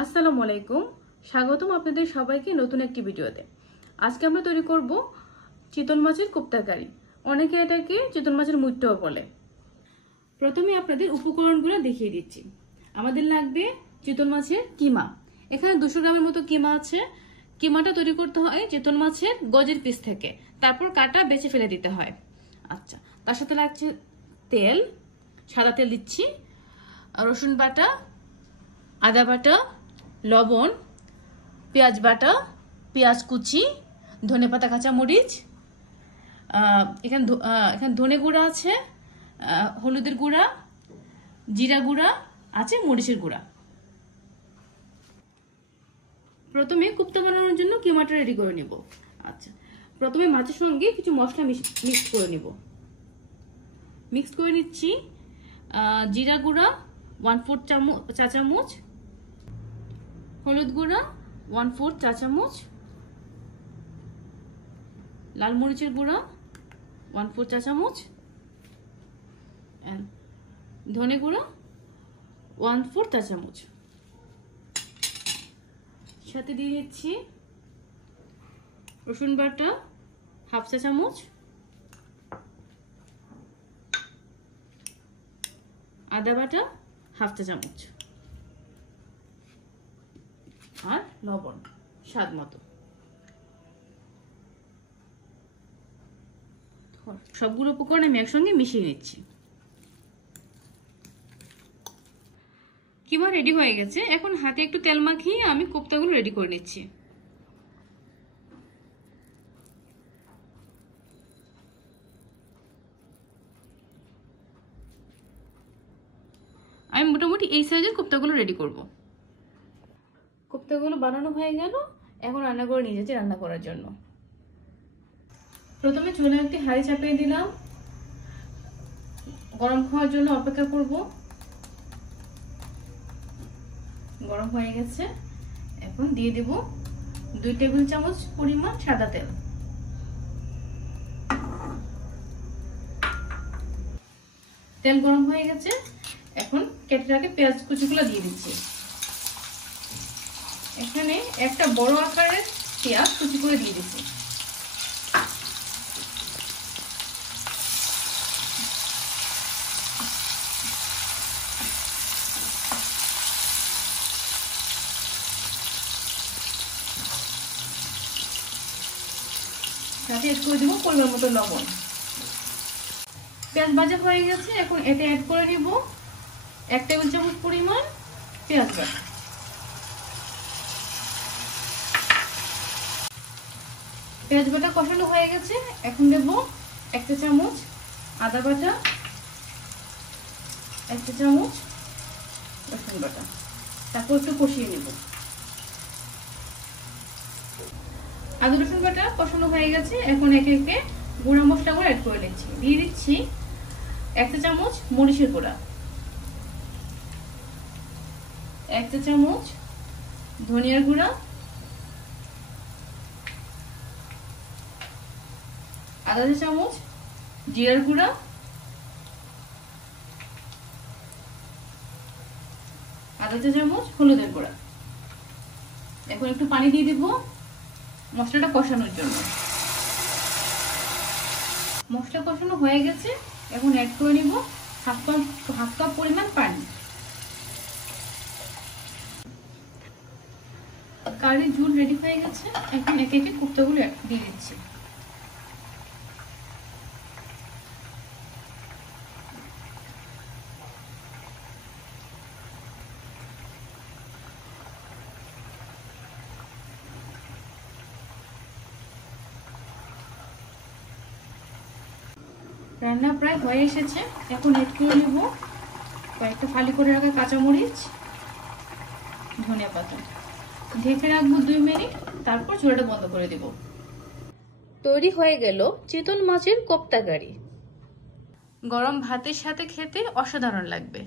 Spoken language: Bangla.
আসসালামু আলাইকুম, স্বাগতম আপনাদের সবাইকে নতুন একটি ভিডিওতে। আজকে আমরা তৈরি করব চিতল মাছের কোপ্তা কারি। অনেকে এটাকে চিতল মাছের মুইট্টাও বলে। প্রথমে আপনাদের উপকরণগুলো দেখিয়ে দিচ্ছি। আমাদের লাগবে চিতল মাছের কিমা। এখানে 200 গ্রামের মতো কিমা আছে। কিমাটা তৈরি করতে হয় চিতল মাছের গজের পিস থেকে, তারপর কাটা বেছে ফেলে দিতে হয়। আচ্ছা, তার সাথে লাগছে তেল, সাদা তেল দিচ্ছি, রসুন বাটা, আদা বাটা, লবণ, পেঁয়াজ বাটা, পেঁয়াজ কুচি, ধনেপাতা, কাঁচা মরিচ, এখানে ধনে গুঁড়া আছে, হলুদের গুঁড়া, জিরা গুঁড়া আছে, মরিচের গুঁড়া। প্রথমে কোপ্তা বানানোর জন্য কিমাটা রেডি করে নেব। আচ্ছা, প্রথমে মাছের সঙ্গে কিছু মশলা মিক্স করে নেব। মিক্স করে নিচ্ছি জিরা গুঁড়া 1/4 চা চামচ, হলুদ গুঁড়া 1/4 চা চামচ, লাল মরিচের গুঁড়া 1/4 চা চামচ, ধনে গুঁড়া 1/4 চা চামচ। সাথে দিয়ে দিচ্ছি রসুন বাটা 1/2 চা চামচ, আদা বাটা 1/2 চা চামচ, আর লবণ স্বাদ মতো। সবগুলো উপকরণ আমি একসঙ্গে মিশিয়ে নিচ্ছি। কিমা রেডি হয়ে গেছে। এখন হাতে একটু তেল মাখিয়ে আমি কোপ্তাগুলো রেডি করে নিচ্ছি। আমি মোটামুটি এই সাইজের কোপ্তাগুলো রেডি করব। কোপ্তাগুলো বানানো হয়ে গেল। এখন রান্না করে নিয়ে যাচ্ছি রান্না করার জন্য। প্রথমে চুলায় একটি হাঁড়ি চাপিয়ে দিলাম। গরম খাওয়ার জন্য অপেক্ষা করব। গরম হয়ে গেছে। এখন দিয়ে দেব 2 টেবিল চামচ পরিমাণ সাদা তেল। তেল গরম হয়ে গেছে। এখন কেটে রাখা পেঁয়াজ কুচিগুলো দিয়ে দিচ্ছি। এখানে একটা বড় আকারের পেঁয়াজ কুচি করে দিয়ে দিচ্ছি। সাথে এড করে দেবো পরিমাণ মতো লবণ। পেঁয়াজ ভাজা হয়ে গেছে। এখন এতে অ্যাড করে নিব 1 টেবিল চামচ পরিমাণ পেঁয়াজ বাটা। পেঁয়াজ বাটা কষানো হয়ে গেছে। এখন দেব 1 চা চামচ আদা বাটা, 1 চা চামচ রসুন বাটা। তারপর একটু কষিয়ে নেব। আদা রসুন বাটা কষানো হয়ে গেছে। এখন একে একে গুঁড়া মশলাগুলো অ্যাড করে নিচ্ছি। দিয়ে দিচ্ছি 1 চা চামচ মরিচের গুঁড়া, 1 চা চামচ ধনিয়ার গুঁড়া, আধা চা চামচ জিরার গুঁড়া, আধা চা চামচ হলুদের গুঁড়া। এখন একটু পানি দিয়ে দিব মশলাটা কষানোর জন্য। মশলা কষানো হয়ে গেছে। এখন অ্যাড করে নিব হাফ কাপ পরিমাণ পানি। কারির ঝোল রেডি হয়ে গেছে। এখন একে একে কোপ্তাগুলো দিয়ে দিচ্ছি। রান্না প্রায় হয়ে এসেছে। এখন অ্যাড করে নেব কয়েকটা ফালি করে রাখা কাঁচামরিচ, ধনিয়া পাতা। ঢেকে রাখবো 2 মিনিট, তারপর চুলাটা বন্ধ করে দেব। তৈরি হয়ে গেল চিতল মাছের কোপ্তা কারি। গরম ভাতের সাথে খেতে অসাধারণ লাগবে।